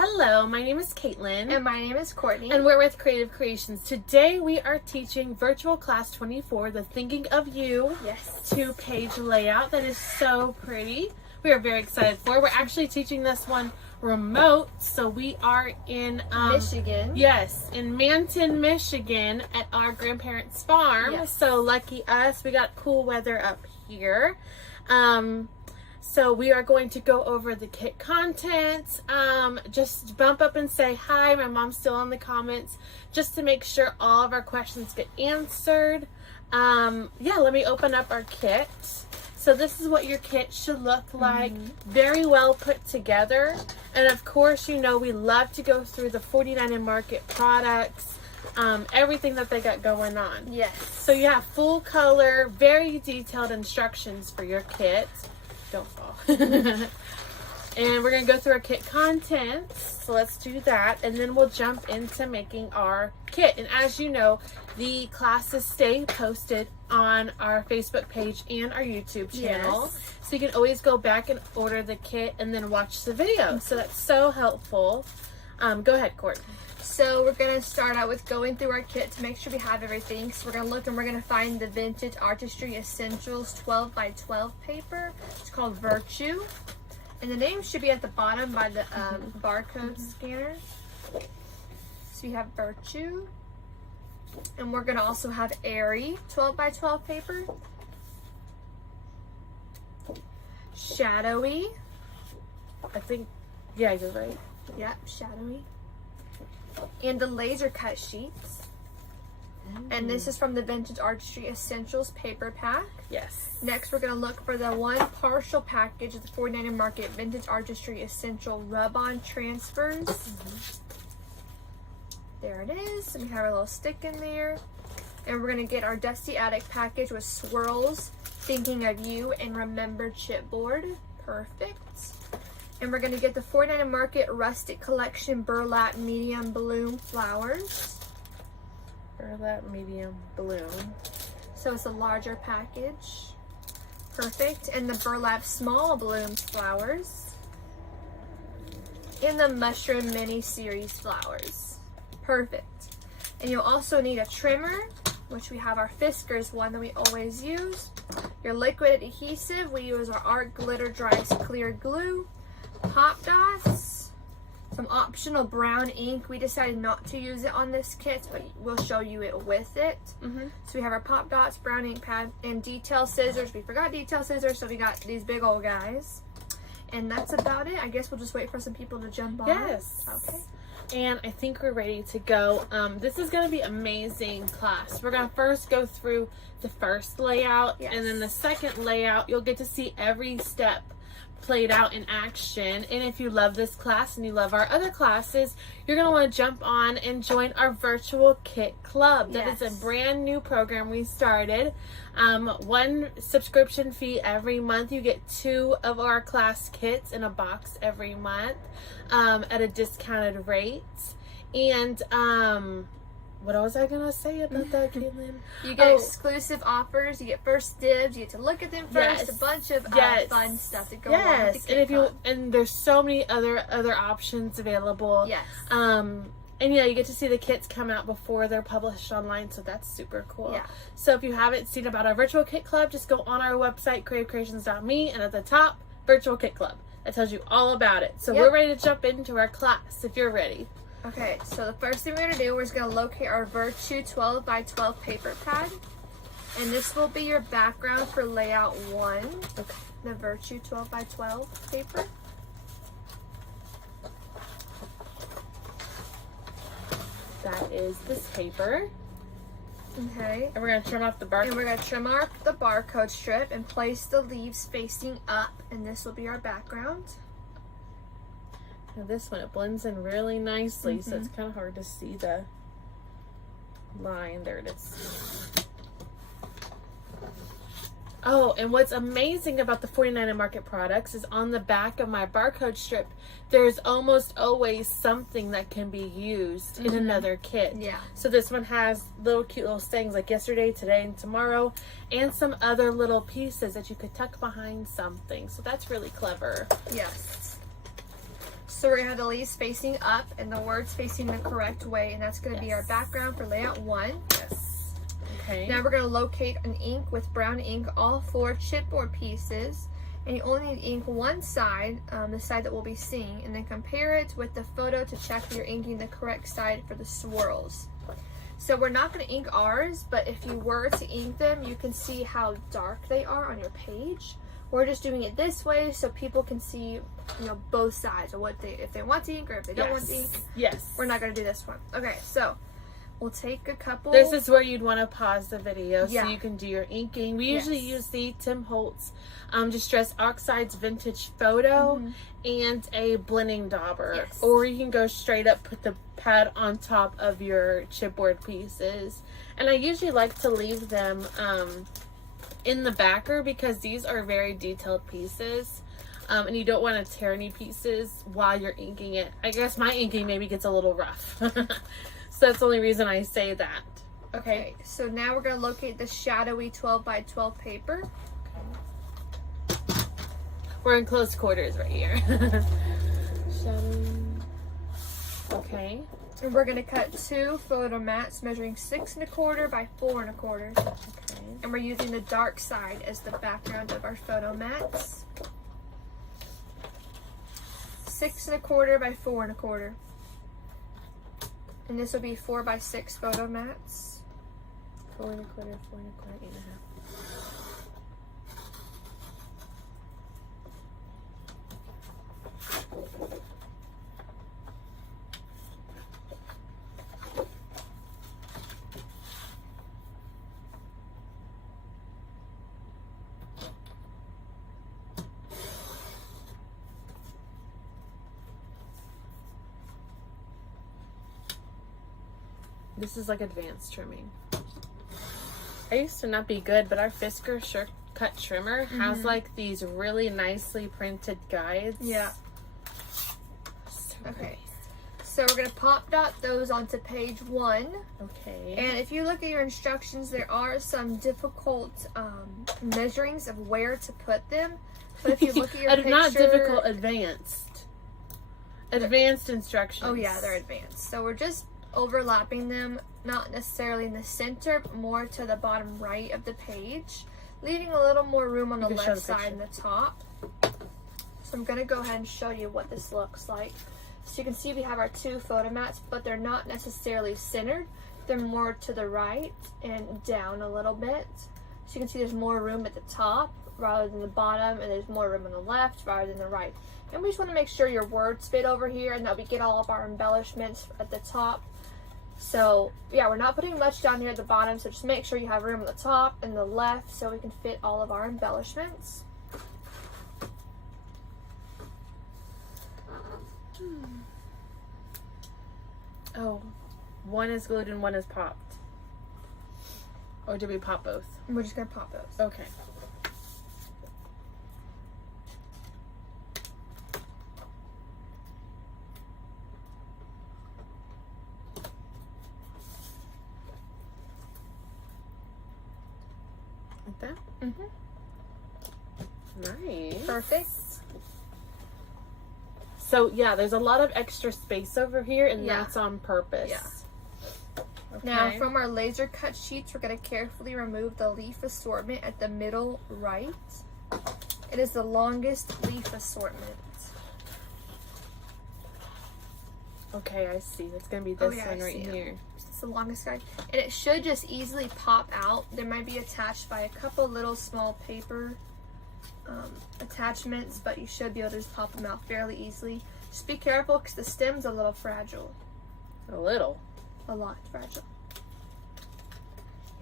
Hello, my name is Caitlin. And my name is Courtney. And we're with Creative Creations. Today we are teaching Virtual Class 24, the Thinking of You two-page layout that is so pretty. We are very excited for it. We're actually teaching this one remote, so we are in Michigan. Yes, in Manton, Michigan at our grandparents' farm. Yes. So lucky us, we got cool weather up here. So we are going to go over the kit contents, just bump up and say hi. My mom's still in the comments just to make sure all of our questions get answered. Let me open up our kit. So this is what your kit should look like. Very well put together. And of course, you know, we love to go through the 49 Market products, everything that they got going on. Yes. So you have full color, very detailed instructions for your kit. Don't fall. And we're going to go through our kit contents. So let's do that. And then we'll jump into making our kit. And as you know, the classes stay posted on our Facebook page and our YouTube channel. Yes. So you can always go back and order the kit and then watch the video. So that's so helpful. Go ahead, Court. So we're going to start out with going through our kit to make sure we have everything. So we're going to look and we're going to find the Vintage Artistry Essentials 12 by 12 paper. It's called Virtue. And the name should be at the bottom by the barcode scanner. So we have Virtue. And we're going to also have Airy 12 by 12 paper. Shadowy. I think, yeah, you're right. Yep, Shadowy. And the laser cut sheets. And this is from the Vintage Artistry Essentials paper pack. Yes. Next, we're going to look for the one partial package of the 49 Market Vintage Artistry Essential rub-on transfers. There it is. And we have our little stick in there. And we're going to get our Dusty Attic package with swirls, Thinking of You, and Remember chipboard. Perfect. And we're going to get the 49 Market Rustic Collection Burlap Medium Bloom Flowers. Burlap Medium Bloom. So it's a larger package. Perfect. And the Burlap Small Blooms Flowers. And the Mushroom Mini Series Flowers. Perfect. And you'll also need a trimmer, which we have our Fiskars one that we always use. Your liquid adhesive, we use our Art Glitter Dries Clear Glue. Pop dots, some optional brown ink. We decided not to use it on this kit, but we'll show you it with it. So we have our pop dots, brown ink pad, and detail scissors. We forgot detail scissors, so we got these big old guys. And that's about it. I guess we'll just wait for some people to jump on. Yes. Okay. And I think we're ready to go. This is going to be amazing class. We're going to first go through the first layout, and then the second layout, you'll get to see every step played out in action. And if you love this class and you love our other classes, you're going to want to jump on and join our virtual kit club. That is a brand new program we started. One subscription fee every month. You get 2 of our class kits in a box every month at a discounted rate. And what was I gonna say about that, Caitlin? You get exclusive offers. You get first dibs. You get to look at them first. A bunch of fun stuff to go on with the kit. And there's so many other options available. Yes. And you get to see the kits come out before they're published online, so that's super cool. Yeah. So if you haven't seen about our virtual kit club, just go on our website, creativecreations.me, and at the top, virtual kit club. That tells you all about it. So we're ready to jump into our class if you're ready. Okay, so the first thing we're going to do, we're just going to locate our Virtue 12 by 12 paper pad. And this will be your background for layout 1. Okay. The Virtue 12 by 12 paper. That is this paper. Okay. And we're going to trim off the barcode. And we're going to trim off the barcode strip and place the leaves facing up. And this will be our background. Now this one, it blends in really nicely, so it's kind of hard to see the line. There it is. Oh, and what's amazing about the 49 Market products is on the back of my barcode strip, there's almost always something that can be used in another kit. Yeah. So this one has little cute little things like yesterday, today, and tomorrow, and some other little pieces that you could tuck behind something. So that's really clever. Yes. So we're going to have the leaves facing up and the words facing the correct way, and that's going to be our background for layout 1. Yes. Okay. Now we're going to locate an ink with brown ink all 4 chipboard pieces, and you only need ink one side, the side that we'll be seeing, and then compare it with the photo to check that you're inking the correct side for the swirls. So we're not going to ink ours, but if you were to ink them, you can see how dark they are on your page. We're just doing it this way so people can see, both sides, or if they want to ink or if they don't want to ink. Yes. We're not going to do this one. Okay, so we'll take a couple. This is where you'd want to pause the video Yeah. so you can do your inking. We usually use the Tim Holtz Distress Oxides Vintage Photo and a blending dauber. Yes. Or you can go straight up, put the pad on top of your chipboard pieces. And I usually like to leave them in the backer because these are very detailed pieces. And you don't want to tear any pieces while you're inking it. I guess my inking maybe gets a little rough. So that's the only reason I say that. Okay. So now we're going to locate the shadowy 12 by 12 paper. We're in close quarters right here. Shadow. Okay. And we're going to cut 2 photo mats measuring 6 1/4 by 4 1/4. Okay. And we're using the dark side as the background of our photo mats. 6 1/4 by 4 1/4. And this will be 4 by 6 photo mats. 4 1/4, 4 1/4, 8.5. This is like advanced trimming. I used to not be good, but our Fisker Shortcut Trimmer has like these really nicely printed guides. Yeah. So Okay. So we're going to pop dot those onto page 1. Okay. And if you look at your instructions, there are some difficult measurings of where to put them. But if you look at your picture... Not difficult, advanced. Advanced instructions. Oh yeah, they're advanced. So we're just overlapping them, not necessarily in the center, but more to the bottom right of the page, leaving a little more room on the left side and the top. So I'm going to go ahead and show you what this looks like. So you can see we have our 2 photo mats, but they're not necessarily centered. They're more to the right and down a little bit. So you can see there's more room at the top rather than the bottom, and there's more room on the left rather than the right. And we just want to make sure your words fit over here and that we get all of our embellishments at the top. So yeah, we're not putting much down here at the bottom, so just make sure you have room on the top and the left so we can fit all of our embellishments. Oh, one is glued and one is popped. Or did we pop both? And we're just going to pop those. Okay. Like that? Nice. Perfect. So yeah, there's a lot of extra space over here, and Yeah. that's on purpose. Yeah. Okay. Now from our laser cut sheets, we're going to carefully remove the leaf assortment at the middle right. It is the longest leaf assortment. Okay, I see. It's gonna be this yeah, one I right see it. here. It's the longest guide. And it should just easily pop out. There might be attached by a couple little small paper attachments, but you should be able to just pop them out fairly easily. Just be careful because the stem's a little fragile. A little. A lot fragile.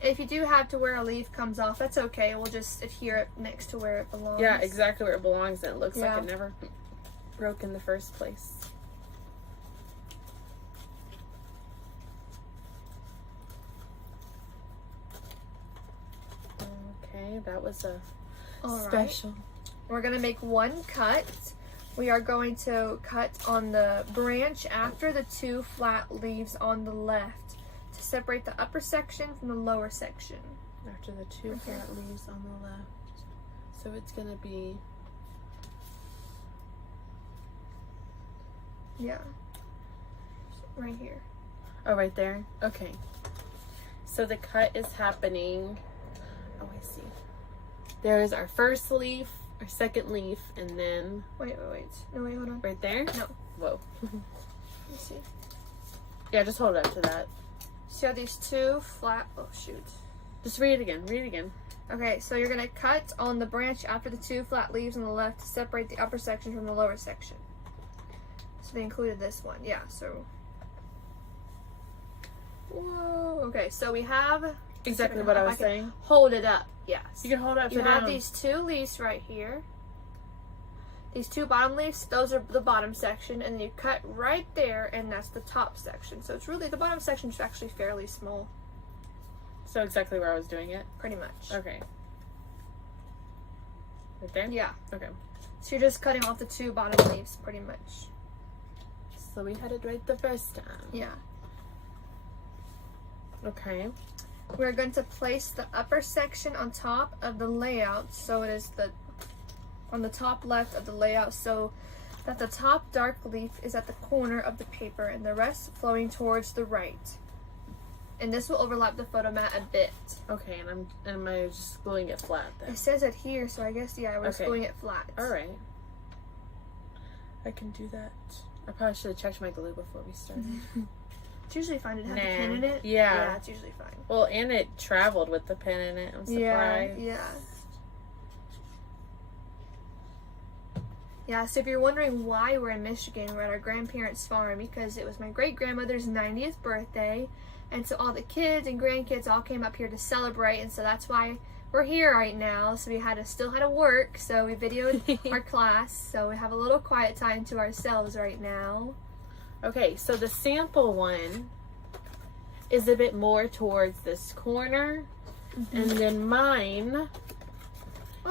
If you do have to where a leaf comes off, that's okay. We'll just adhere it next to where it belongs. Yeah, exactly where it belongs, and it looks Yeah. like it never broke in the first place. Okay, that was a All right. special. We're going to make one cut. We are going to cut on the branch after the 2 flat leaves on the left to separate the upper section from the lower section. After the 2 flat leaves on the left. So it's going to be Yeah. Right here. Oh, right there? Okay. So the cut is happening. Oh, I see. There's our first leaf, our second leaf, and then... Wait. No, wait, hold on. Right there? No. Whoa. Let's see. Yeah, just hold up to that. See how these two flat... Oh, shoot. Just read it again. Read it again. Okay, so you're going to cut on the branch after the two flat leaves on the left to separate the upper section from the lower section. So they included this one. Yeah, so... Whoa. Okay, so we have... Exactly what I was saying. Hold it up. Yes. You can hold it up You to have down. these two leaves right here. These two bottom leaves, those are the bottom section, and you cut right there, and that's the top section. So it's really, the bottom section is actually fairly small. So exactly where I was doing it? Pretty much. Okay. Right there? Yeah. Okay. So you're just cutting off the two bottom leaves, pretty much. So we had it right the first time. Yeah. Okay. We're going to place the upper section on top of the layout, so it is on the top left of the layout, so that the top dark leaf is at the corner of the paper and the rest flowing towards the right. And this will overlap the photo mat a bit. Okay, and am I just gluing it flat then? It says it here, so I guess, yeah, we're just gluing it flat. Alright. I can do that. I probably should have checked my glue before we started. It's usually fine to have a pin in it. Yeah. Yeah, it's usually fine. Well, and it traveled with the pin in it. I'm surprised. Yeah. Yeah, so if you're wondering why we're in Michigan, we're at our grandparents' farm because it was my great-grandmother's 90th birthday. And so all the kids and grandkids all came up here to celebrate, and so that's why we're here right now. So we still had to work, so we videoed our class. So we have a little quiet time to ourselves right now. Okay, so the sample one is a bit more towards this corner, and then mine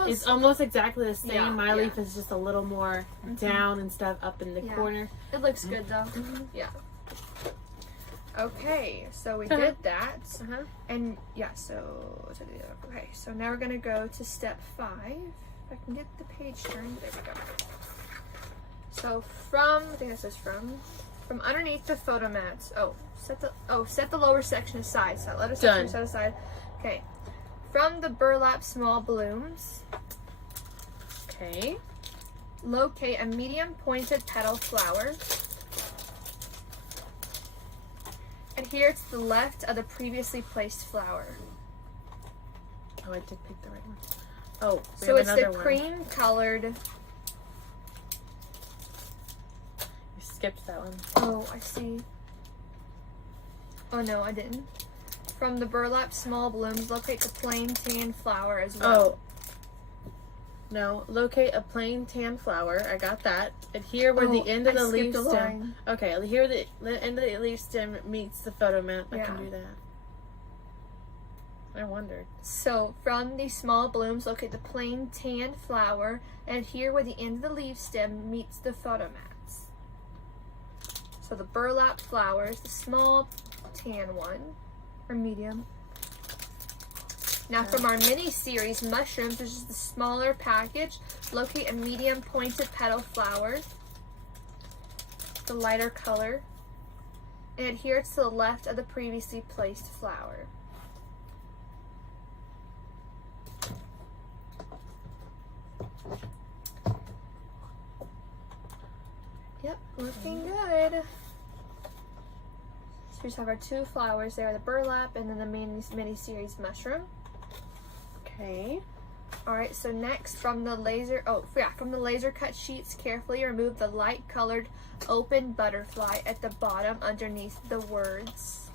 is almost exactly the same. Yeah, My leaf is just a little more down and stuff up in the corner. It looks good though. Yeah. Okay, so we did that. And yeah, okay, so now we're gonna go to step 5. If I can get the page turned, there we go. So I think that says from underneath the photo mats. Set the lower section aside. So that lower section set aside. Okay. From the burlap small blooms. Okay. Locate a medium pointed petal flower. Adhere to the left of the previously placed flower. Oh, I did pick the right one. Oh, so it's the cream colored. You skipped that one. Oh, I see. Oh no, I didn't. From the burlap small blooms, locate the plain tan flower as well. Oh. No, locate a plain tan flower. I got that. Adhere where the end of the leaf stem. Okay, adhere the end of the leaf stem meets the photo mat. I can do that. I wondered. So from the small blooms, locate the plain tan flower and adhere where the end of the leaf stem meets the photo mats. So the burlap flowers, the small tan one, or medium. Now from our mini series, mushrooms, which is the smaller package, locate a medium pointed petal flower, the lighter color, and adhere to the left of the previously placed flower. Yep, looking good. So we just have our two flowers there, the burlap and then the mini series mushroom. Okay. Alright, so next from the laser cut sheets, carefully remove the light colored open butterfly at the bottom underneath the words.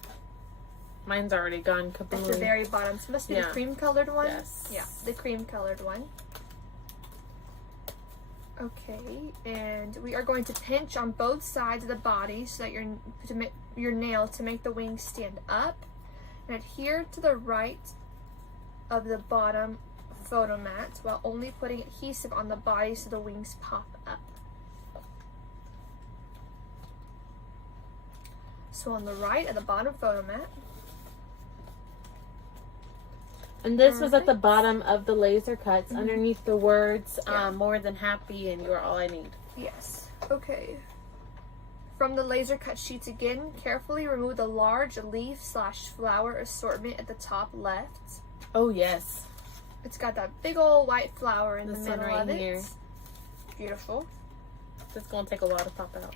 Mine's already gone At kaboom. the very bottom. So it must be the cream colored one? Yes. Yeah, the cream colored one. Okay, and we are going to pinch on both sides of the body so that your nail to make the wings stand up, and adhere to the right of the bottom photo mat while only putting adhesive on the body so the wings pop up. So on the right of the bottom photo mat. And this was at the bottom of the laser cuts, underneath the words, more than happy and you're all I need. Yes. Okay. From the laser cut sheets again, carefully remove the large leaf/flower assortment at the top left. Oh yes. It's got that big old white flower in the This one middle right of it. here. Beautiful. It's gonna take a while to pop out.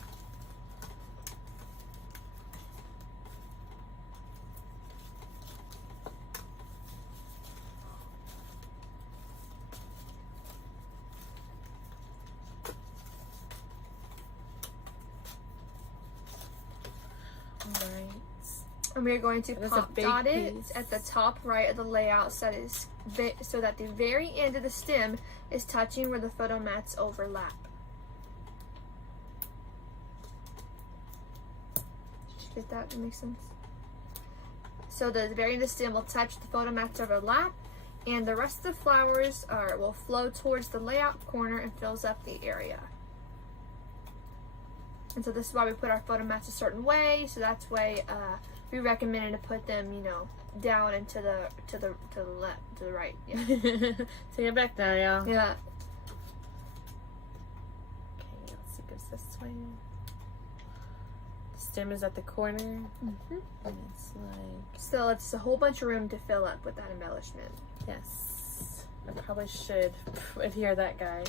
Alright. And we're going to It is a pop big dot it piece. at the top right of the layout so that the very end of the stem is touching where the photo mats overlap. Did you get that? That makes sense. So the very end of the stem will touch the photo mats overlap, and the rest of the flowers will flow towards the layout corner and fills up the area. And so this is why we put our photo mats a certain way. So that's why we recommended to put them, you know, down and to the left, to the right. Yeah. Take it back now, y'all. Yeah. Okay, let's see, goes this way. The stem is at the corner. Mm-hmm. And it's like, So it's a whole bunch of room to fill up with that embellishment. yes. I probably should adhere that guy.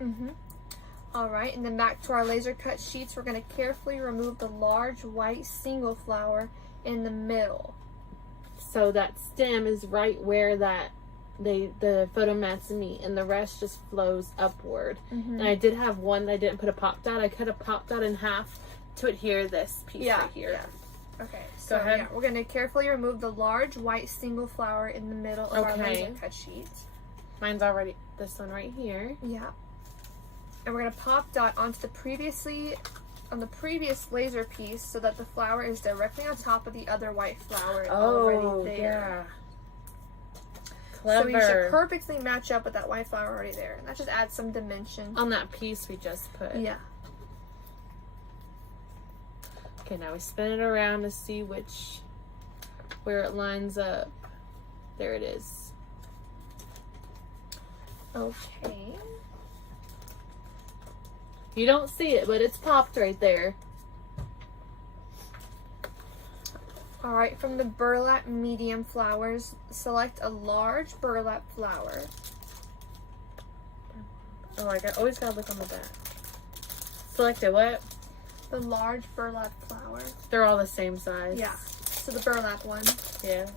Mm-hmm. All right, and then back to our laser cut sheets, we're going to carefully remove the large white single flower in the middle. So that stem is right where the photo mats meet, and the rest just flows upward. Mm-hmm. And I did have one that I didn't put a pop dot. I cut a pop dot in half to adhere this piece right here. Yeah. Okay, so ahead. yeah, we're going to carefully remove the large white single flower in the middle of our Okay. laser cut sheet. Mine's already this one right here. Yeah. And we're going to pop dot onto the previous laser piece so that the flower is directly on top of the other white flower already there. Yeah. So Clever. you should perfectly match up with that white flower already there. And that just adds some dimension. On that piece we just put. Yeah. Okay, now we spin it around to see where it lines up. There it is. Okay. You don't see it, but it's popped right there. All right, from the burlap medium flowers, select a large burlap flower. Oh, always gotta look on the back. Select it. What? The large burlap flower. They're all the same size. Yeah. So the burlap one. Yeah.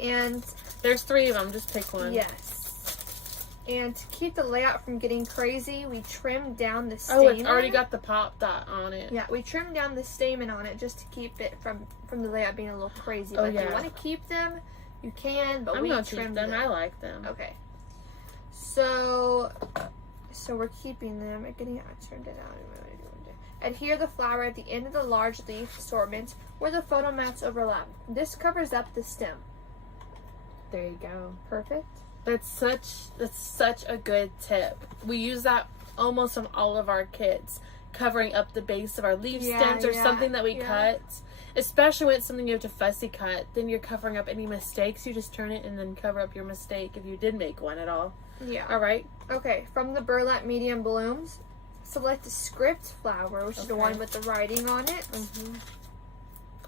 And There's 3 of them. Just pick one. yes. And to keep the layout from getting crazy, we trimmed down the Oh, stamen. it's already got the pop dot on it. Yeah, we trimmed down the stamen on it just to keep it from the layout being a little crazy. Oh, But if yeah. you want to keep them, you can. But I'm we gonna keep trimmed them. I like them. Okay. So we're keeping them. I turned it out. Adhere the flower at the end of the large leaf assortment where the photo mats overlap. This covers up the stem. There you go. Perfect. That's such a good tip. We use that almost on all of our kits, covering up the base of our leaf stems or something that we cut. Especially when it's something you have to fussy cut, then you're covering up any mistakes. You just turn it and then cover up your mistake if you did make one at all. Yeah. All right. Okay, from the burlap medium blooms, select the script flower, which is the one with the writing on it. Mm-hmm.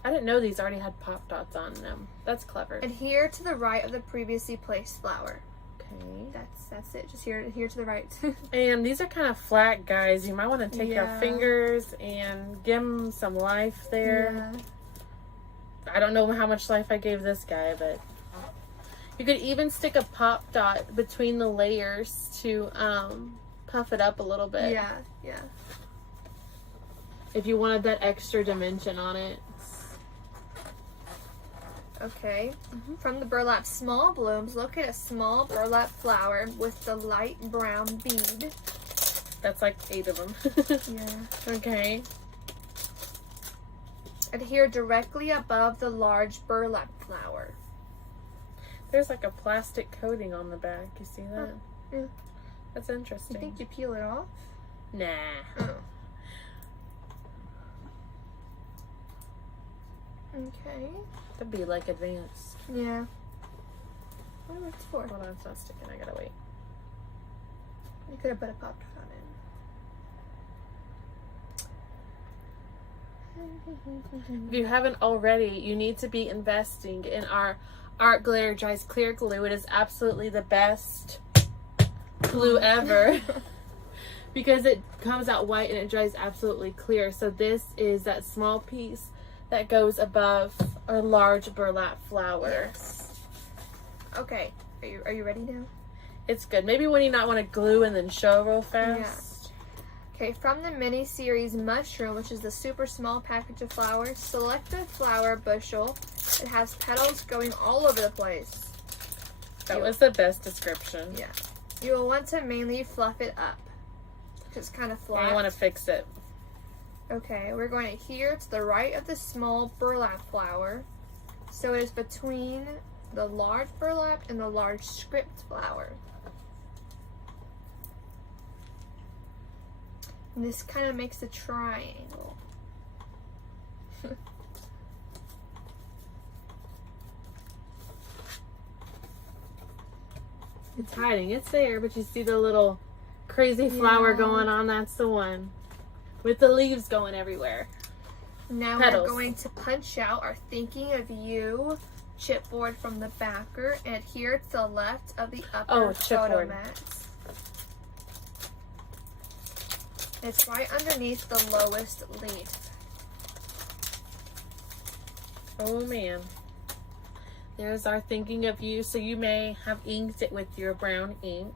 I didn't know these already had pop dots on them. That's clever. Adhere to the right of the previously placed flower. Okay. That's it. Just here to the right. And these are kind of flat, guys. You might want to take your Yeah. fingers and give them some life there. Yeah. I don't know how much life I gave this guy, but you could even stick a pop dot between the layers to puff it up a little bit. Yeah. Yeah. If you wanted that extra dimension on it. Okay. From the burlap small blooms, locate a small burlap flower with the light brown bead. That's like 8 of them. Yeah. Okay. Adhere directly above the large burlap flower. There's like a plastic coating on the back. You see that? Yeah. That's You interesting. think you peel it off? Nah. Oh. Okay. That'd be like advanced. Yeah. I wonder what it's for. Hold on, it's not sticking. I gotta wait. You could have put a pop tart in. If you haven't already, you need to be investing in our Art Glitter Dries Clear Glue. It is absolutely the best glue ever because it comes out white and it dries absolutely clear. So this is that small piece that goes above a large burlap flower. Yes. Okay. Are you ready now? It's good. Maybe when you not want to glue and then show real fast. Okay, from the mini series Mushroom, which is the super small package of flowers, select a flower bushel. It has petals going all over the place. That was the best description. Yeah. You will want to mainly fluff it up. Just kind of flat. I want to fix it. Okay, we're going to adhere to the right of the small burlap flower. So it is between the large burlap and the large script flower. And this kind of makes a triangle. It's hiding. It's there, but you see the little crazy flower Yeah. going on. That's the one. With the leaves going everywhere. Now Petals. we're going to punch out our Thinking of You chipboard from the backer and adhere to the left of the upper photo chipboard. mat. It's right underneath the lowest leaf. Oh man. There's our Thinking of You. So you may have inked it with your brown ink.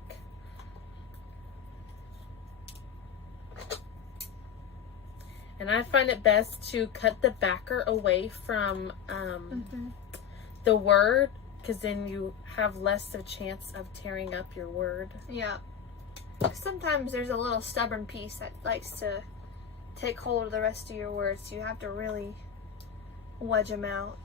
And I find it best to cut the backer away from the word, because then you have less of a chance of tearing up your word. Yeah. Sometimes there's a little stubborn piece that likes to take hold of the rest of your words. So you have to really wedge them out.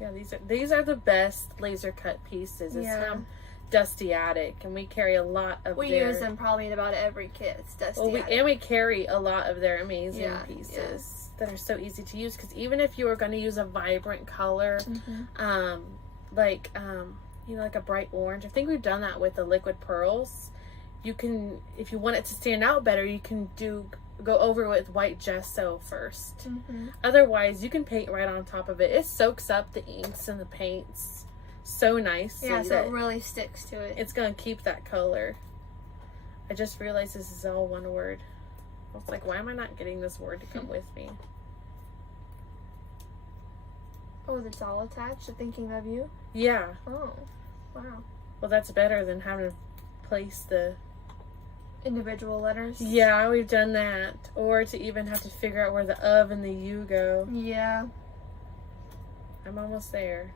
Yeah, these are the best laser cut pieces. It's Yeah. from Dusty Attic, and we carry a lot of We their... use them probably in about every kit. It's Dusty Well, Attic. we carry a lot of their amazing Yeah, pieces that are so easy to use. Because even if you were going to use a vibrant color, like a bright orange, I think we've done that with the liquid pearls. You can, if you want it to stand out better, you can go over it with white gesso first. Otherwise, you can paint right on top of it. It soaks up the inks and the paints so nicely. Yeah, so that it really sticks to it. it's gonna keep that color. I just realized this is all one word. I was like, why am I not getting this word to come with me? Oh, that's all attached to Thinking of You? Yeah. Oh, wow. Well, that's better than having to place the... Individual letters? Yeah, we've done that. Or to even have to figure out where the of and the you go. Yeah. I'm almost there.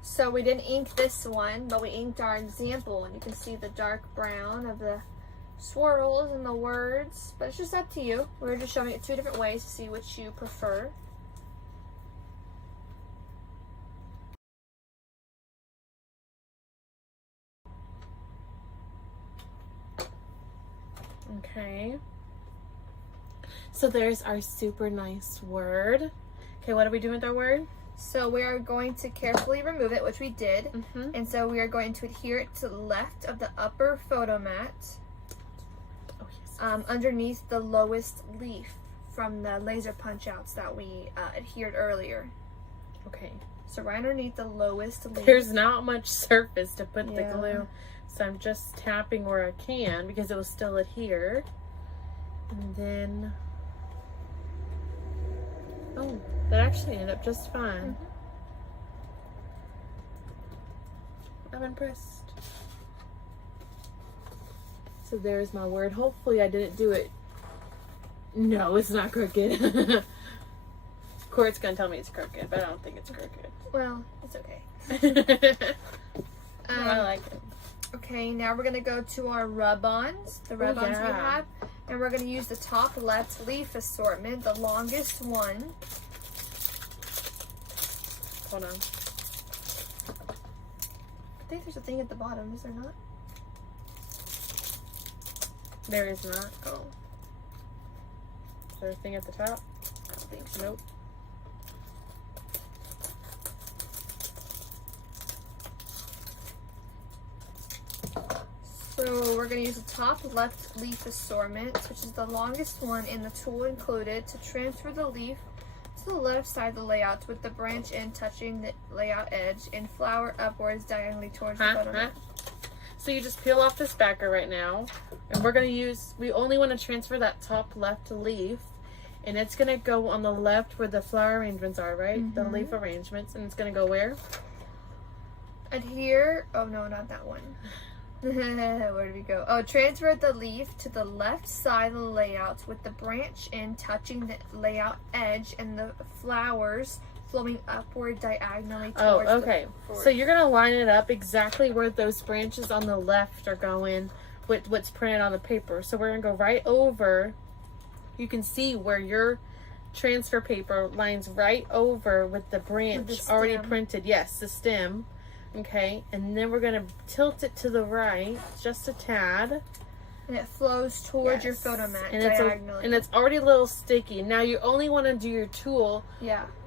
So we didn't ink this one, but we inked our example, and you can see the dark brown of the swirls and the words, but it's just up to you. We're just showing it two different ways to see which you prefer. Okay. So there's our super nice word. Okay, what are we doing with our word? So we are going to carefully remove it, which we did. Mm-hmm. And so we are going to adhere it to the left of the upper photo mat, Oh, yes. underneath the lowest leaf from the laser punch outs that we adhered earlier. Okay. So right underneath the lowest leaf. There's not much surface to put the Yeah. glue. So I'm just tapping where I can because it will still adhere. And then... Oh, that actually ended up just fine. I'm impressed. So there's my word. Hopefully I didn't do it. No, it's not crooked. Court's gonna tell me it's crooked, but I don't think it's crooked. Well, it's okay. I like it. Okay, now we're gonna go to our rub-ons, the rub-ons we yeah. have, and we're gonna use the top left leaf assortment, the longest one. Hold on. I think there's a thing at the bottom, is there not? There is not. Oh, Is there a thing at the top? no. think so. Nope. So we're going to use the top left leaf assortment, which is the longest one, and the tool included to transfer the leaf to the left side of the layout with the branch end touching the layout edge and flower upwards diagonally towards the photo mat. So you just peel off this backer right now, and we're going to use, we only want to transfer that top left leaf, and it's going to go on the left where the flower arrangements are, right? The leaf arrangements, and it's going to go where? Adhere, oh no, not that one. Where did we go? Oh, transfer the leaf to the left side of the layout with the branch end touching the layout edge and the flowers flowing upward diagonally towards okay. So you're going to line it up exactly where those branches on the left are going with what's printed on the paper. So we're going to go right over. You can see where your transfer paper lines right over with the branch already printed. Yes, the stem. Okay, and then we're going to tilt it to the right just a tad. And it flows towards your photo mat and diagonally. And it's already a little sticky. Now you only want to do your tool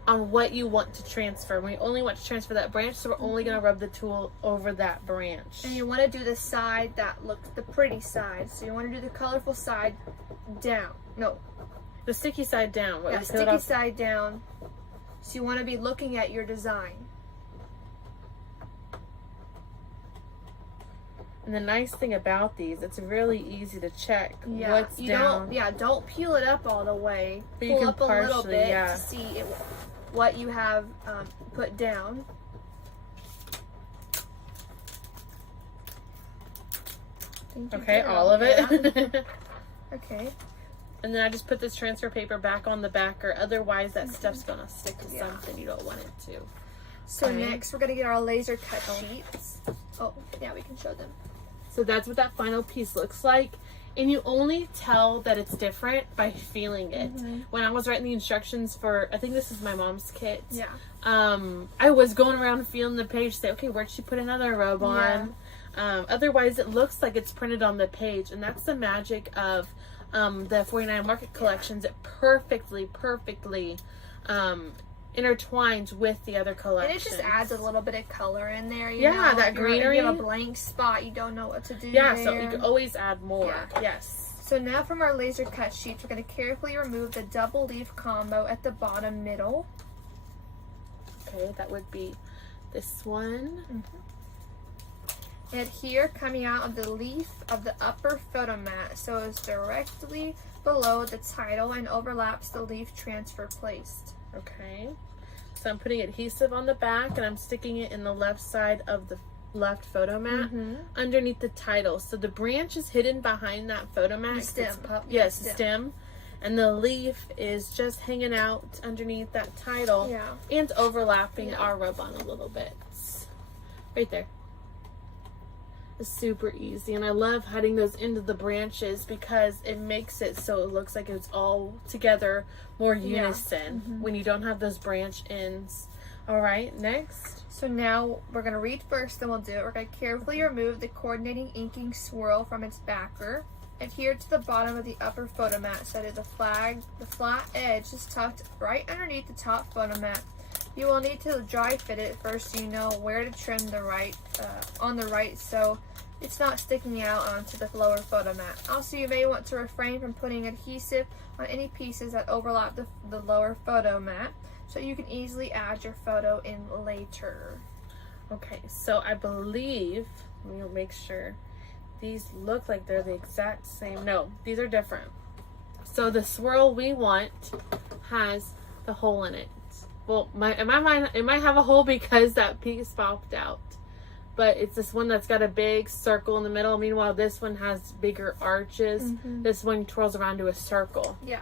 on what you want to transfer. We only want to transfer that branch, so we're only going to rub the tool over that branch. And you want to do the side that looks the pretty side. So you want to do the colorful side down. No. The sticky side down. Yeah, sticky side down. So you want to be looking at your design. And the nice thing about these, it's really easy to check what's down. Don't peel it up all the way. But pull you can up a little bit to see what you have put down. Okay, all of it. Yeah. Okay. And then I just put this transfer paper back on the backer. Otherwise, that stuff's going to stick to something you don't want it to. So next, we're going to get our laser cut sheets. Oh, yeah, we can show them. So that's what that final piece looks like. And you only tell that it's different by feeling it. When I was writing the instructions for, I think this is my mom's kit. Yeah. I was going around feeling the page, say, okay, where'd she put another robe on? Otherwise, it looks like it's printed on the page. And that's the magic of the 49 Market collections. It perfectly intertwined with the other collections. And it just adds a little bit of color in there. You know? That greenery. If you have a blank spot, you don't know what to do. Yeah, there. so you can always add more. Yes. So now from our laser cut sheets, we're going to carefully remove the double leaf combo at the bottom middle. Okay, that would be this one. Adhere coming out of the leaf of the upper photo mat, so it's directly below the title and overlaps the leaf transfer placed. Okay, so I'm putting adhesive on the back and I'm sticking it in the left side of the left photo mat underneath the title. So the branch is hidden behind that photo mat. The stem. Yes, the stem. And the leaf is just hanging out underneath that title and overlapping our rub-on a little bit. Right there. It's super easy, and I love hiding those into the branches because it makes it so it looks like it's all together, more unison when you don't have those branch ends. All right, next. So now we're going to read first, then we'll do it. We're going to carefully remove the coordinating inking swirl from its backer. Adhere to the bottom of the upper photo mat so that the flat edge is tucked right underneath the top photo mat. You will need to dry fit it first so you know where to trim the on the right so it's not sticking out onto the lower photo mat. Also, you may want to refrain from putting adhesive on any pieces that overlap the lower photo mat so you can easily add your photo in later. Okay, so I believe, let me make sure, these look like they're the exact same. No, these are different. So the swirl we want has the hole in it. Well, in my mind, it might have a hole because that piece popped out. But it's this one that's got a big circle in the middle. Meanwhile, this one has bigger arches. This one twirls around to a circle. Yeah.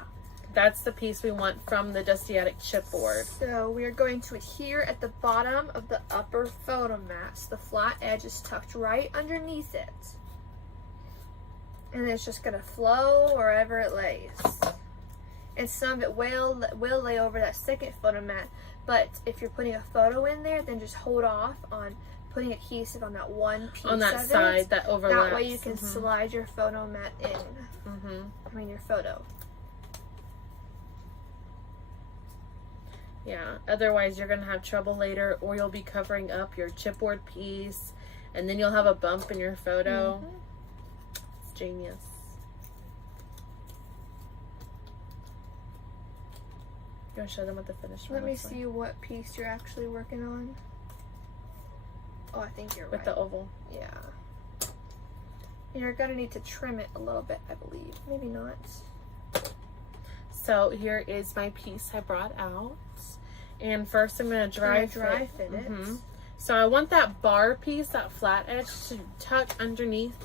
That's the piece we want from the Dusty Attic chipboard. So we are going to adhere at the bottom of the upper photo mat. So the flat edge is tucked right underneath it. And it's just going to flow wherever it lays. And some of it will lay over that second photo mat. But if you're putting a photo in there, then just hold off on putting adhesive on that one piece on that side that overlaps. That way you can slide your photo mat in. I mean your photo. Yeah, otherwise you're going to have trouble later, or you'll be covering up your chipboard piece, and then you'll have a bump in your photo. It's genius. You want to show them what the finished one Let me looks like? see what piece you're actually working on. Oh, I think you're right. With the oval. Yeah. And you're gonna need to trim it a little bit, I believe. Maybe not. So here is my piece I brought out. And first I'm going to dry fit it. So I want that bar piece, that flat edge, to tuck underneath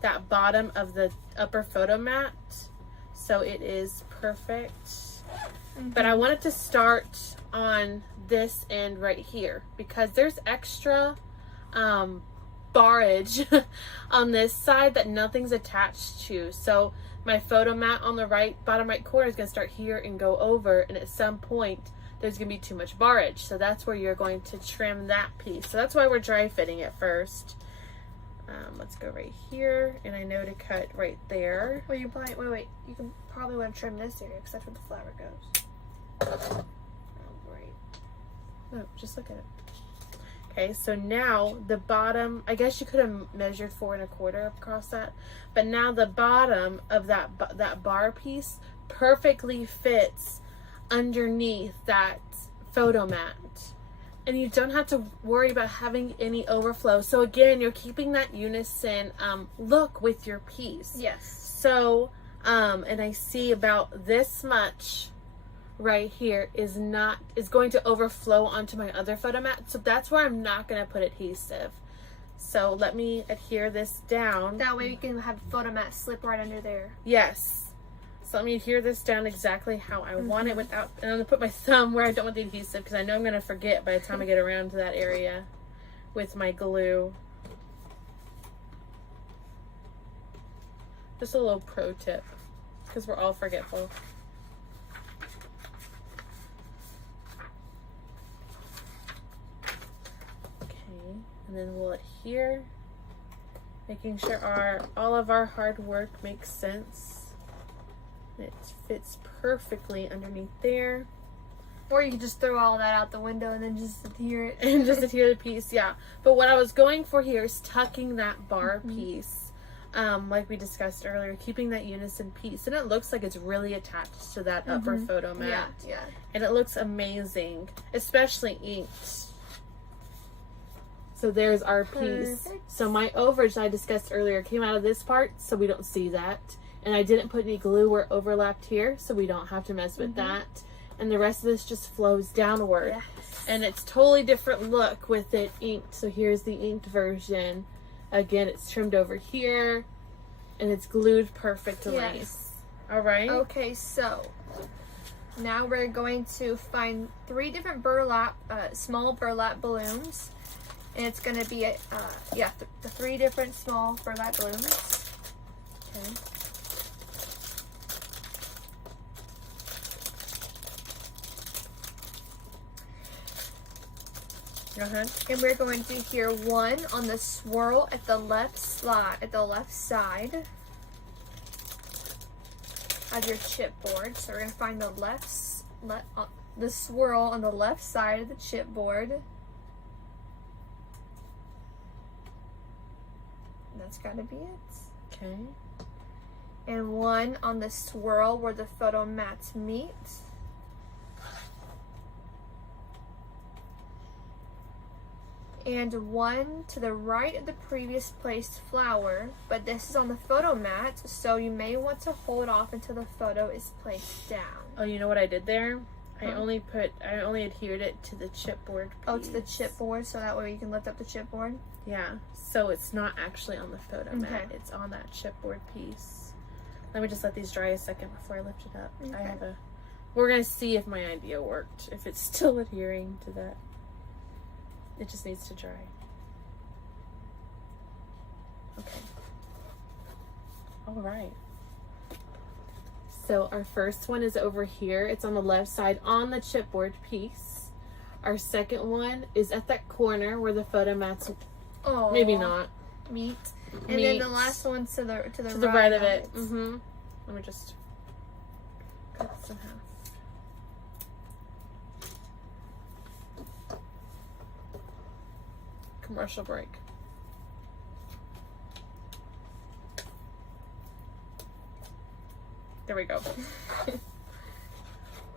that bottom of the upper photo mat. So it is perfect. But I want it to start on this end right here, because there's extra barrage on this side that nothing's attached to. So my photo mat on the bottom right corner is going to start here and go over, and at some point there's going to be too much barrage. So that's where you're going to trim that piece. So that's why we're dry fitting it first. Let's go right here, and I know to cut right there. Well, you probably, wait. You can probably want to trim this area because that's where the flower goes. Oh, great. No, just look at it. Okay, so now the bottom, I guess you could have measured 4 1/4 across that, but now the bottom of that bar piece perfectly fits underneath that photo mat. And you don't have to worry about having any overflow. So again, you're keeping that unison look with your piece. Yes. So, and I see about this much right here is going to overflow onto my other photo mat. So that's where I'm not going to put adhesive. So let me adhere this down. That way you can have the photo mat slip right under there. Yes. So let me adhere this down exactly how I want it without, and I'm going to put my thumb where I don't want the adhesive, because I know I'm going to forget by the time I get around to that area with my glue. Just a little pro tip, because we're all forgetful. Okay, and then we'll adhere, making sure all of our hard work makes sense. It fits perfectly underneath there. Or you can just throw all that out the window and then just adhere it. And just adhere the piece, yeah. But what I was going for here is tucking that bar piece, like we discussed earlier, keeping that unison piece. And it looks like it's really attached to that upper photo mat. Yeah. And it looks amazing, especially inked. So there's our piece. Perfect. So my overage I discussed earlier came out of this part, so we don't see that. And I didn't put any glue where it overlapped here, so we don't have to mess with that. And the rest of this just flows downward. Yes. And it's totally different look with it inked. So here's the inked version. Again, it's trimmed over here, and it's glued perfectly. Yes. All right. Okay, so now we're going to find 3 different burlap, small burlap balloons. And it's going to be, the 3 different small burlap balloons. Okay. Go ahead. And we're going to adhere 1 on the swirl at the left side of your chipboard. So we're going to find the swirl on the left side of the chipboard. That's got to be it. Okay. And 1 on the swirl where the photo mats meet. And 1 to the right of the previous placed flower, but this is on the photo mat, so you may want to hold off until the photo is placed down. Oh, you know what I did there? Huh? I only adhered it to the chipboard piece. Oh, to the chipboard, so that way you can lift up the chipboard. Yeah, so it's not actually on the photo mat. Okay. It's on that chipboard piece. Let me just let these dry a second before I lift it up. Okay. We're going to see if my idea worked, if it's still adhering to that. It just needs to dry. Okay. All right. So our first one is over here. It's on the left side on the chipboard piece. Our second one is at that corner where the photo mats, Oh, maybe not, meet. And then the last one's to the right of it. Let me just cut this in half. commercial break. There we go.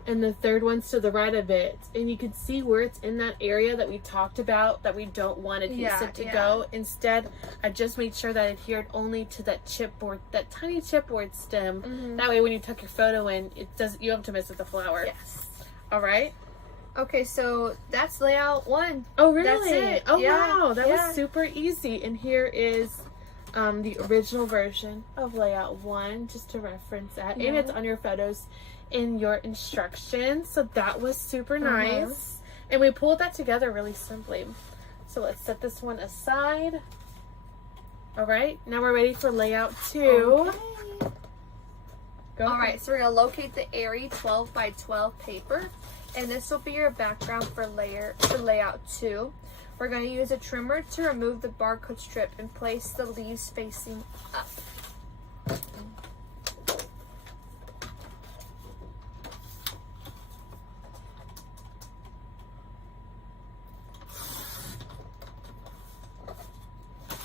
And the third one's to the right of it. And you can see where it's in that area that we talked about that we don't want adhesive to go. Instead, I just made sure that it adhered only to that chipboard, that tiny chipboard stem. That way when you tuck your photo in, it doesn't, you don't have to mess with the flower. Yes. All right. Okay, so that's layout 1. Oh, really? That's it. Oh, Yeah, wow. That yeah. was super easy. And here is the original version of layout 1, just to reference that. And it's on your photos in your instructions. So that was super nice. And we pulled that together really simply. So let's set this one aside. All right. Now we're ready for layout 2. Okay. Go All ahead. right, so we're going to locate the Airy 12 by 12 paper. And this will be your background for layout 2. We're going to use a trimmer to remove the barcode strip and place the leaves facing up.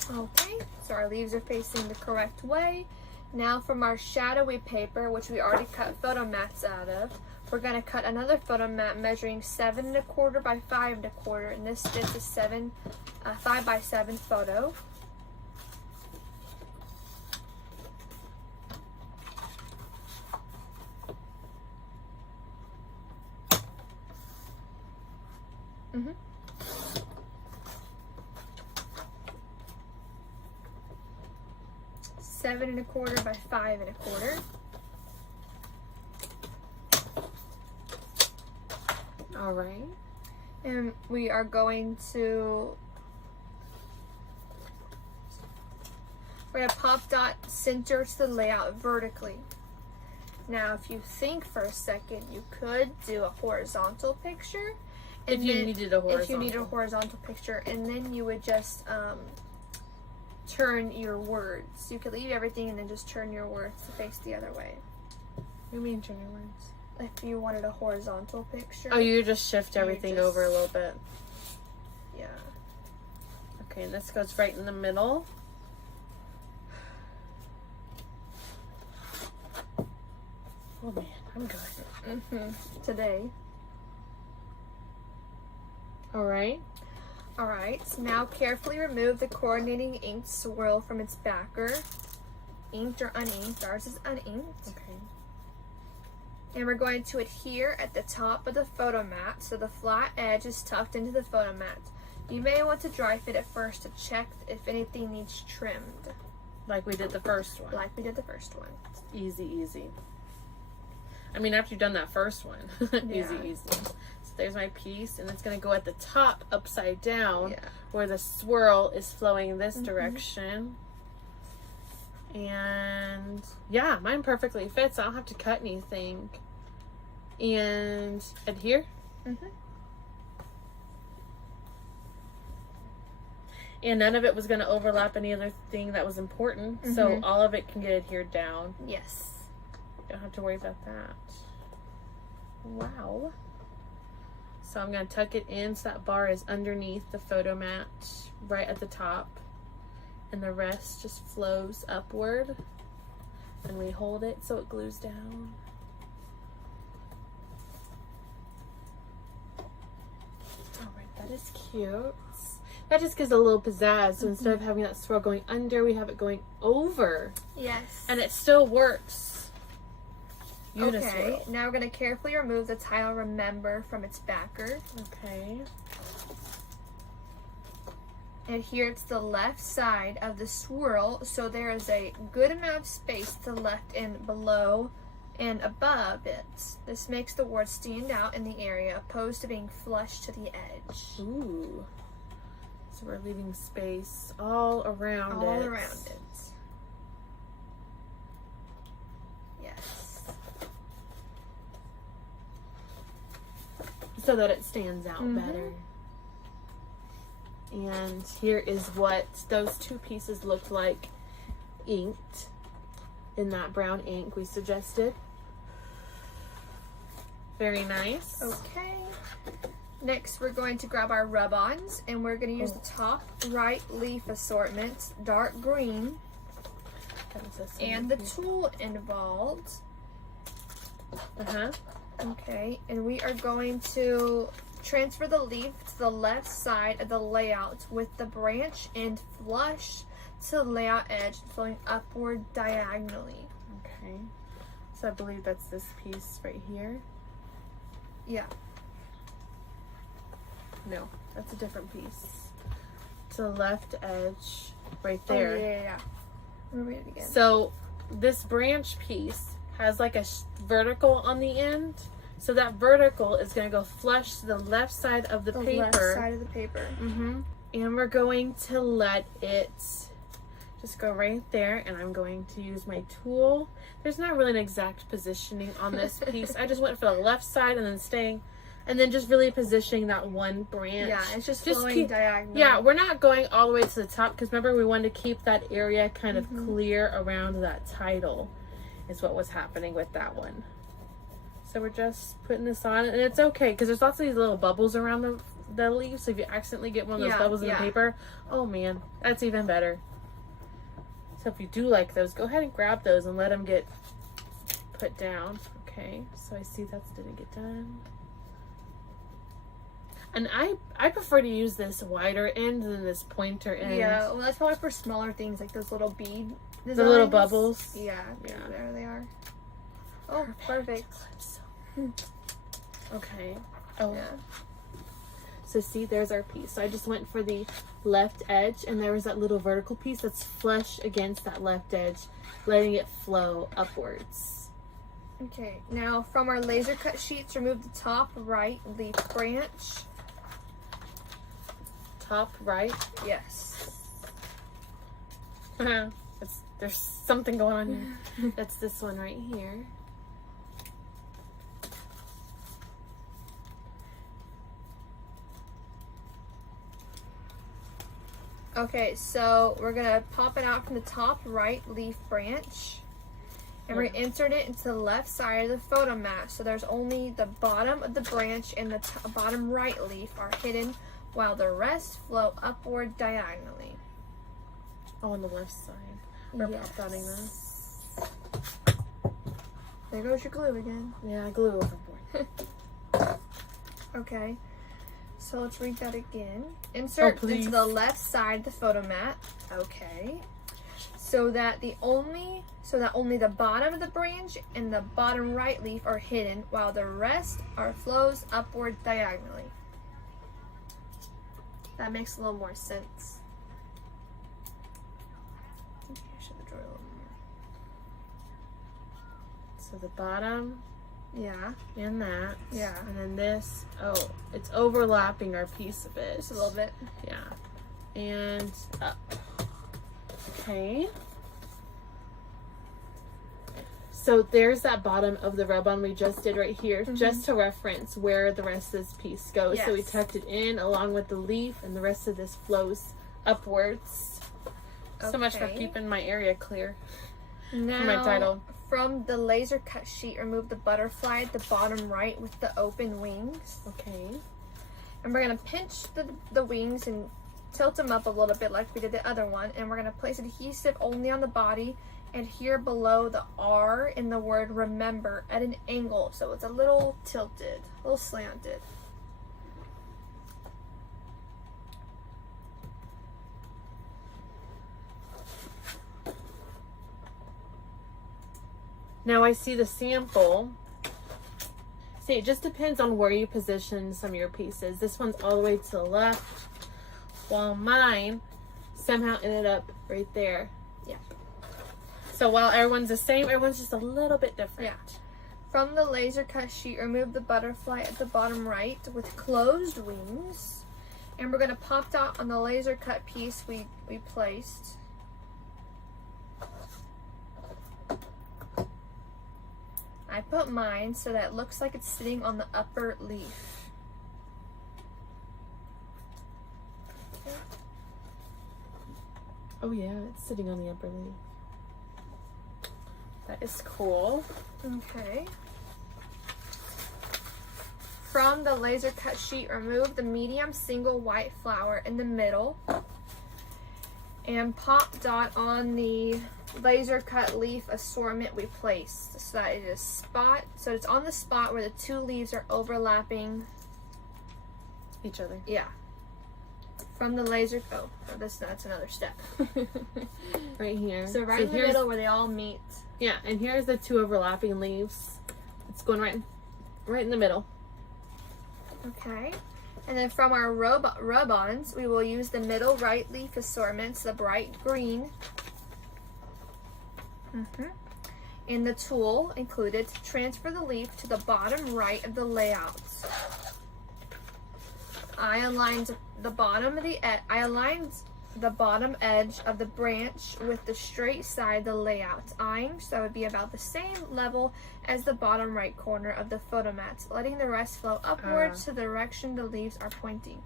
Okay, so our leaves are facing the correct way. Now from our shadowy paper, which we already cut photo mats out of, we're going to cut another photo mat measuring 7 1/4 by 5 1/4, and this fits a 5 by 7 photo. Mm-hmm. Seven 1/4 by 5 1/4. All right. And we are going to, we're going to pop dot center to the layout vertically. Now, if you think for a second, you could do a horizontal picture. If you needed a horizontal. If you needed a horizontal picture, and then you would just turn your words. You could leave everything and then just turn your words to face the other way. What do you mean turn your words? If you wanted a horizontal picture. Oh, you just shift everything over a little bit. Yeah. Okay, and this goes right in the middle. Oh man, I'm good. Today. All right. All right, so now carefully remove the coordinating inked swirl from its backer. Inked or uninked, ours is uninked. Okay. And we're going to adhere at the top of the photo mat so the flat edge is tucked into the photo mat. You may want to dry fit it first to check if anything needs trimmed. Like we did the first one. Like we did the first one. Easy, easy. I mean, after you've done that first one, easy, easy. So there's my piece, and it's going to go at the top upside down where the swirl is flowing this direction. And yeah, mine perfectly fits. I don't have to cut anything. And adhere. And none of it was going to overlap any other thing that was important. So all of it can get adhered down. Yes. Don't have to worry about that. Wow. So I'm going to tuck it in so that bar is underneath the photo mat, right at the top. And the rest just flows upward. And we hold it so it glues down. Alright, that is cute. That just gives a little pizzazz. So instead of having that swirl going under, we have it going over. Yes. And it still works. Okay, now we're going to carefully remove the tile Remember from its backer. Okay. Adhere to the left side of the swirl so there is a good amount of space to the left and below and above it. This makes the word stand out in the area opposed to being flush to the edge. Ooh. So we're leaving space all around it. All around it. Yes. So that it stands out better. And here is what those two pieces looked like inked in that brown ink we suggested. Very nice. Okay. Next, we're going to grab our rub-ons, and we're going to use the top right leaf assortment, dark green, and the tool involved. Okay, and we are going to transfer the leaf to the left side of the layout with the branch end flush to the layout edge, flowing upward diagonally. Okay, so I believe that's this piece right here. Yeah. No, that's a different piece. To the left edge, right there. Oh, yeah. I'm gonna read it again. So this branch piece has like a vertical on the end. So that vertical is going to go flush to the left side of the paper. Left side of the paper. And we're going to let it just go right there. And I'm going to use my tool. There's not really an exact positioning on this piece. I just went for the left side and then staying. And then just really positioning that one branch. Yeah, it's just flowing diagonally. Yeah, we're not going all the way to the top because remember we wanted to keep that area kind of clear around that title is what was happening with that one. So we're just putting this on and it's okay because there's lots of these little bubbles around the leaves. So if you accidentally get one of those bubbles in the paper, oh man, that's even better. So if you do like those, go ahead and grab those and let them get put down. Okay, so I see that didn't get done. And I prefer to use this wider end than this pointer end. Yeah, well that's probably for smaller things like those little bead designs. The little bubbles. Yeah, there they are. Oh, perfect. Okay. Oh. Yeah. So see, there's our piece. So I just went for the left edge and there was that little vertical piece that's flush against that left edge, letting it flow upwards. Okay, now from our laser cut sheets, remove the top right leaf branch. Top right? Yes. There's something going on here. That's this one right here. Okay, so we're gonna pop it out from the top right leaf branch. And we're gonna insert it into the left side of the photo mat. So there's only the bottom of the branch and the bottom right leaf are hidden while the rest flow upward diagonally. Oh, on the left side. We're pop-dotting this. There goes your glue again. Yeah, glue overboard. Okay, so let's read that again. Insert into the left side of the photo mat. Okay. So that only the bottom of the branch and the bottom right leaf are hidden while the rest flows upward diagonally. That makes a little more sense. I should have drawn a little more. So the bottom, and that, and then this. Oh, it's overlapping our piece of it. Just a little bit. Yeah, and up. Okay. So there's that bottom of the rub-on we just did right here, just to reference where the rest of this piece goes. Yes. So we tucked it in along with the leaf, and the rest of this flows upwards. Okay. So much for keeping my area clear. Now, for my title. From the laser cut sheet, remove the butterfly at the bottom right with the open wings. Okay. And we're going to pinch the wings and tilt them up a little bit like we did the other one. And we're going to place adhesive only on the body and here below the R in the word remember at an angle. So it's a little tilted, a little slanted. Now I see the sample. See, it just depends on where you position some of your pieces. This one's all the way to the left, while mine somehow ended up right there. Yeah. So while everyone's the same, everyone's just a little bit different. Yeah. From the laser cut sheet, remove the butterfly at the bottom right with closed wings. And we're going to pop dot on the laser cut piece we placed. I put mine so that it looks like it's sitting on the upper leaf. Okay. Oh yeah, it's sitting on the upper leaf. That is cool. Okay. from the laser cut sheet, remove the medium single white flower in the middle and pop dot on the laser cut leaf assortment we placed so that it is spot. So it's on the spot where the two leaves are overlapping each other. Yeah. From the laser, that's another step. Right here. So right in the middle where they all meet. Yeah, and here's the two overlapping leaves. It's going right in the middle. Okay. And then from our rub-ons, we will use the middle right leaf assortments, the bright green. And the tool included to transfer the leaf to the bottom right of the layout. I aligned the bottom edge of the branch with the straight side of the layout, eyeing so it would be about the same level as the bottom right corner of the photo mat, letting the rest flow upwards to the direction the leaves are pointing.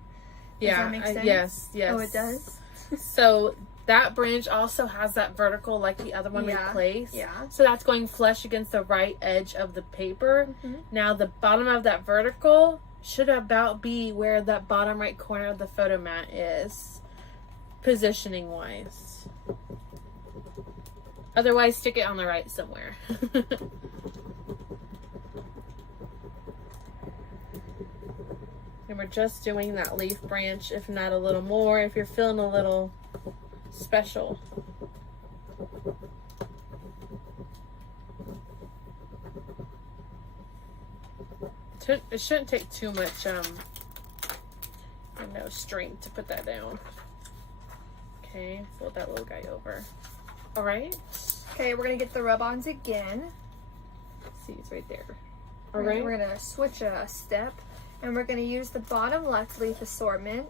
Does that make sense? Yes. Oh, it does? So that branch also has that vertical like the other one we placed. Yeah. So that's going flush against the right edge of the paper. Now the bottom of that vertical should about be where that bottom right corner of the photo mat is, positioning wise. Otherwise, stick it on the right somewhere. And we're just doing that leaf branch, if not a little more, if you're feeling a little special. It shouldn't take too much strength to put that down. Okay, fold that little guy over. All right. Okay, we're gonna get the rub-ons again. See, it's right there. All right. We're gonna switch a step, and we're gonna use the bottom left leaf assortment,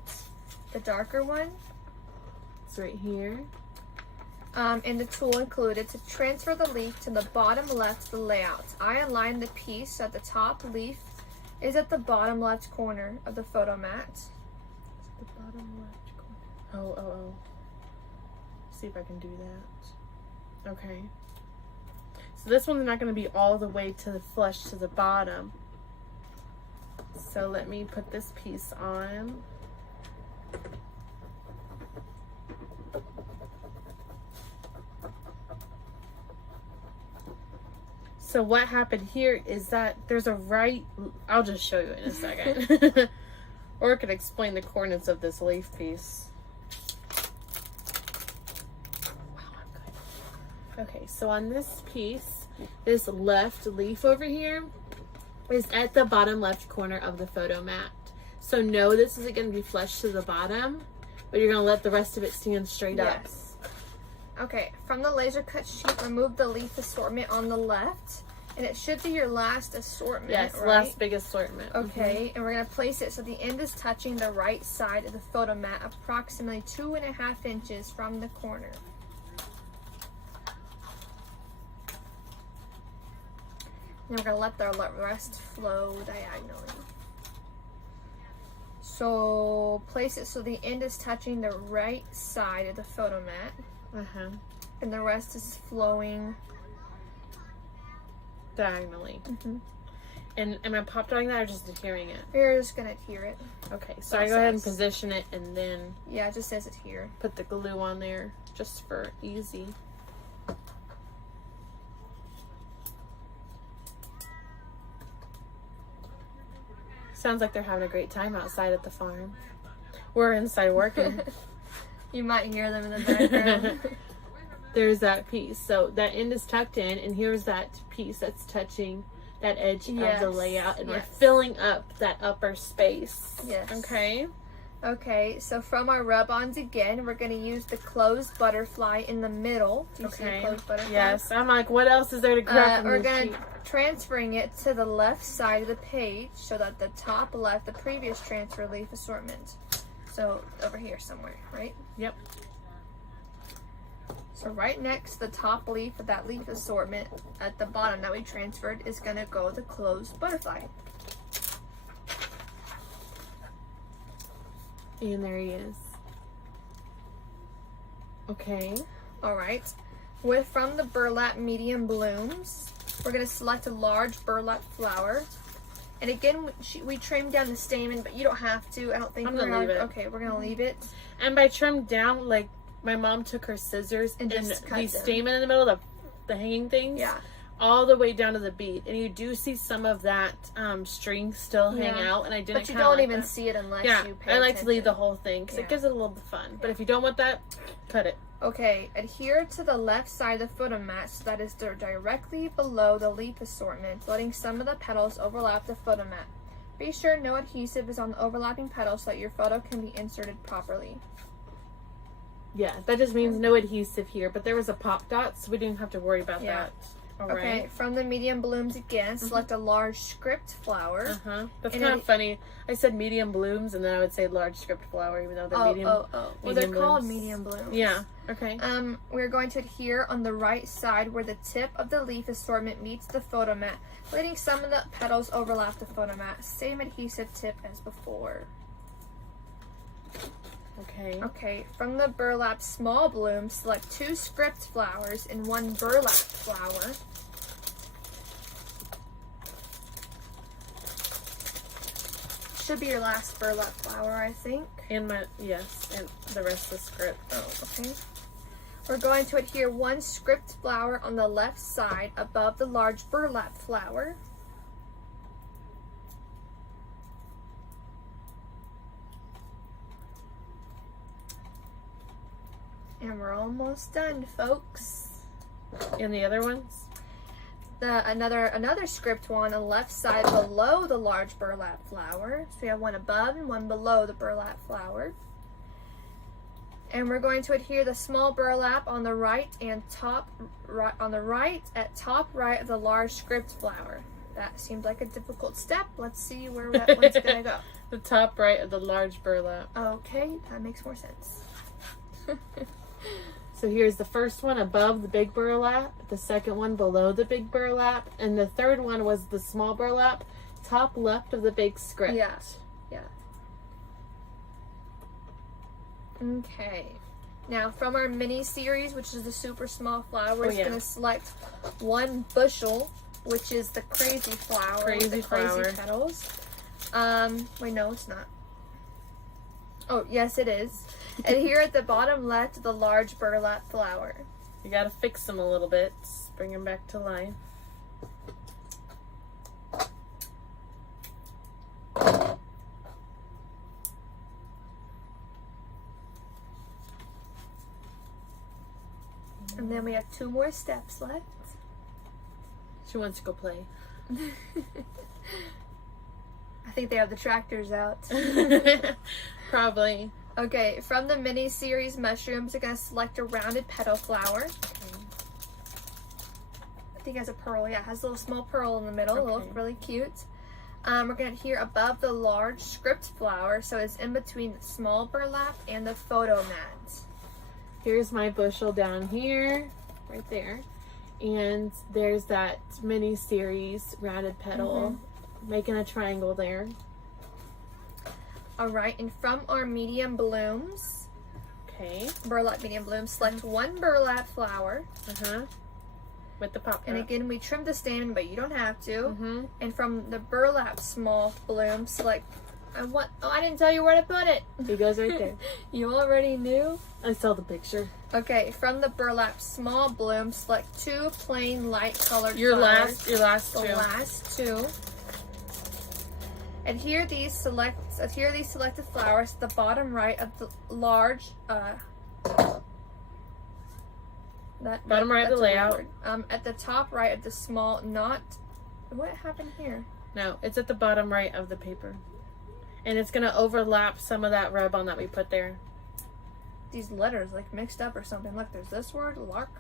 the darker one. It's right here. And the tool included to transfer the leaf to the bottom left of the layout. I aligned the piece so that the top leaf is at the bottom left corner of the photo mat. The bottom left corner. Oh. See if I can do that. Okay. So this one's not going to be all the way to the flush to the bottom. So let me put this piece on. So what happened here is that there's a right, I'll just show you in a second. Or it could explain the coordinates of this leaf piece. Wow, I'm good. Okay, so on this piece, this left leaf over here is at the bottom left corner of the photo mat. So no, this isn't going to be flush to the bottom, but you're going to let the rest of it stand straight up. Okay, from the laser cut sheet, remove the leaf assortment on the left, and it should be your last assortment. Yes, right? last big assortment. Okay, and we're gonna place it so the end is touching the right side of the photo mat, approximately 2.5 inches from the corner. And we're gonna let the rest flow diagonally. So place it so the end is touching the right side of the photo mat. And the rest is flowing diagonally. And am I pop dotting that or just adhering it? You're just gonna adhere it. Okay, so I go ahead and position it and then it just says adhere. Put the glue on there just for easy. Sounds like they're having a great time outside at the farm. We're inside working. You might hear them in the background. There's that piece. So that end is tucked in, and here's that piece that's touching that edge of the layout, and we're filling up that upper space. Okay. Okay, so from our rub-ons again, we're going to use the closed butterfly in the middle. Do you see a closed butterfly? Yes. I'm like, what else is there to grab from We're this going sheet? to transferring it to the left side of the page so that the top left, the previous transfer leaf assortment. So over here somewhere, right? Yep. So right next to the top leaf of that leaf assortment at the bottom that we transferred is going to go the closed butterfly. And there he is. Okay. All right. From the burlap medium blooms, we're going to select a large burlap flower And again, we trimmed down the stamen, but you don't have to. I don't think I'm gonna leave it. Okay, we're gonna leave it. And by trimmed down, like my mom took her scissors and just cut the them. stamen in the middle, the hanging things, Yeah. all the way down to the bead, and you do see some of that string still hang out, and I didn't. But you kinda don't like even that. see it unless Yeah, you pay I like to leave the attention. whole thing because Yeah. it gives it a little bit of fun. But if you don't want that, cut it. Okay, adhere to the left side of the photomat so that is directly below the leaf assortment, letting some of the petals overlap the photomat. Be sure no adhesive is on the overlapping petals so that your photo can be inserted properly. Yeah, that just means no adhesive here, but there was a pop dot, so we didn't have to worry about Yeah. that. All Okay, right. from the medium blooms again, select a large script flower. That's And kind of it- funny. I said medium blooms, and then I would say large script flower, even though they're medium. Well, they're medium called blooms. medium blooms. Yeah. Okay. We're going to adhere on the right side where the tip of the leaf assortment meets the photomat, letting some of the petals overlap the photomat. Same adhesive tip as before. Okay. Okay, from the burlap small bloom, select 2 script flowers and 1 burlap flower. Should be your last burlap flower, I think. And yes, and the rest of the script. Oh, okay. We're going to adhere 1 script flower on the left side above the large burlap flower. And we're almost done, folks. And the other ones? Another script one on the left side below the large burlap flower. So we have 1 above and 1 below the burlap flower. And we're going to adhere the small burlap on the right and top right at top right of the large script flower. That seems like a difficult step. Let's see where that one's gonna go. The top right of the large burlap. Okay, that makes more sense. So here's the first one above the big burlap, the second one below the big burlap, and the third one was the small burlap, top left of the big script. Yeah. Okay. Now from our mini series, which is the super small flower, we're yeah. going to select 1 bushel, which is the crazy flower with the flower. crazy petals. Wait, no, it's not. Oh, yes, it is. And here at the bottom left, the large burlap flower. You gotta fix them a little bit, bring them back to life. And then we have 2 more steps left. She wants to go play. I think they have the tractors out. Probably. Okay, from the mini series mushrooms, we're going to select a rounded petal flower. I think it has a pearl. Yeah, it has a little small pearl in the middle. It'll look really cute. We're going to adhere above the large script flower, so it's in between the small burlap and the photo mat. Here's my bushel down here, right there. And there's that mini series rounded petal, making a triangle there. Alright, and from our medium blooms, Okay. burlap medium blooms, select 1 burlap flower. With the pop. And again, we trimmed the stamen, but you don't have to. Mhm. And from the burlap small bloom, select. I didn't tell you where to put it. It goes right there. You already knew. I saw the picture. Okay, from the burlap small bloom, select 2 plain light colored Your flowers. last The two. last 2. Adhere these selected flowers to the bottom right of the large. Bottom right of the that's a weird layout. word. At the top right of the small. What happened here? No, it's at the bottom right of the paper. And it's gonna overlap some of that rub on that we put there. These letters like mixed up or something. Look, there's this word, lark.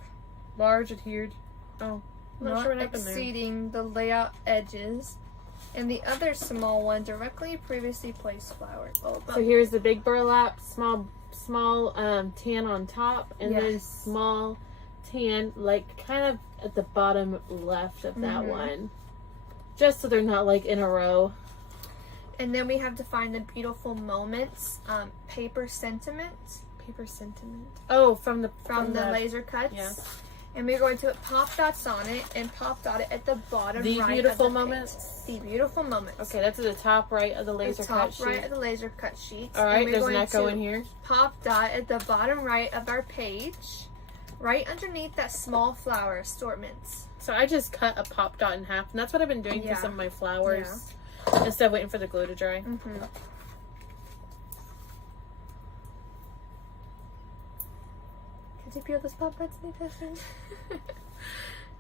Large adhered. Oh, I'm not Not sure what happened there. exceeding the layout edges. And the other small one directly previously placed flower. Oh, So here's the big burlap, small tan on top, and then Yes. small tan, like kind of at the bottom left of that Mhm. one. Just so they're not like in a row. And then we have to find the beautiful moments. Paper sentiment Paper sentiment. Oh, from the from the laser cuts. Yeah. And we're going to put pop dots on it and pop dot it at the bottom The right beautiful of the moments? paint. The beautiful moments. Okay, that's at the top right of the laser cut sheet. Top right of the laser cut sheets. Alright, And there's we're an going echo to in here. Pop dot at the bottom right of our page, right underneath that small flower assortments. So I just cut a pop dot in half, and that's what I've been doing Yeah. for some of my flowers instead of waiting for the glue to dry. Mm-hmm. Could you peel those pop dots, Natasha?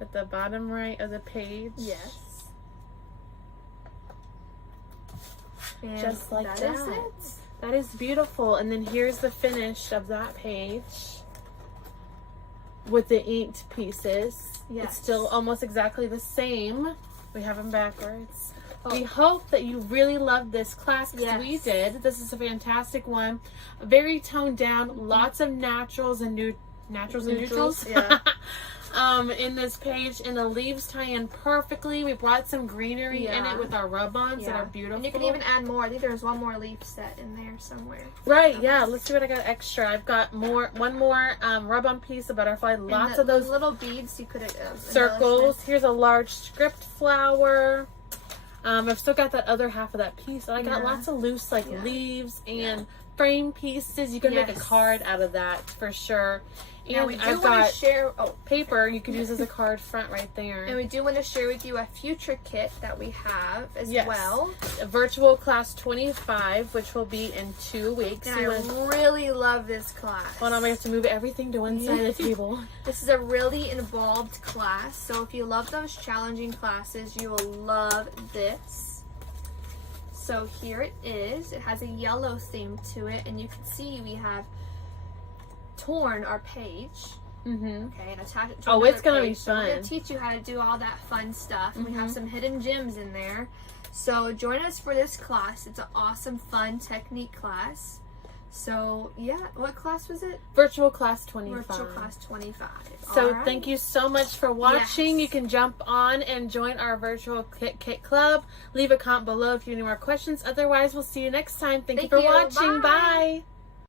At the bottom right of the page. Yes. And Just like that is that. it. That is beautiful. And then here's the finish of that page with the inked pieces. Yes. It's still almost exactly the same. We have them backwards. Oh. We hope that you really loved this class because Yes. we did. This is a fantastic one. Very toned down. Lots of naturals and neutrals. Yeah. In this page, and the leaves tie in perfectly. We brought some greenery in Yeah. it with our rub-ons that are beautiful. And you can even add more. I think there's one more leaf set in there somewhere. Right, yeah. Let's see what I got extra. I've got one more rub-on piece of butterfly. Lots of those little beads you could circles. Here's a large script flower. I've still got that other half of that piece. And I got lots of loose leaves and frame pieces. You can make a card out of that for sure. And we do I've want got to share paper you could use as a card front right there. And we do want to share with you a future kit that we have as well. A virtual class 25, which will be in 2 weeks. And I really love this class. Hold on, we have to move everything to one side of the table. This is a really involved class, so if you love those challenging classes, you will love this. So here it is. It has a yellow theme to it, and you can see we have torn our page. Okay, and attach it to another it's gonna be page. So we're fun. gonna teach you how to do all that fun stuff, and we have some hidden gems in there. So join us for this class. It's an awesome, fun technique class. So yeah, what class was it? Virtual class 25. Virtual class 25. So All thank you so much for watching. Yes. You can jump on and join our virtual kit club. Leave a comment below if you have any more questions. Otherwise, we'll see you next time. Thank you for watching. Bye. Bye.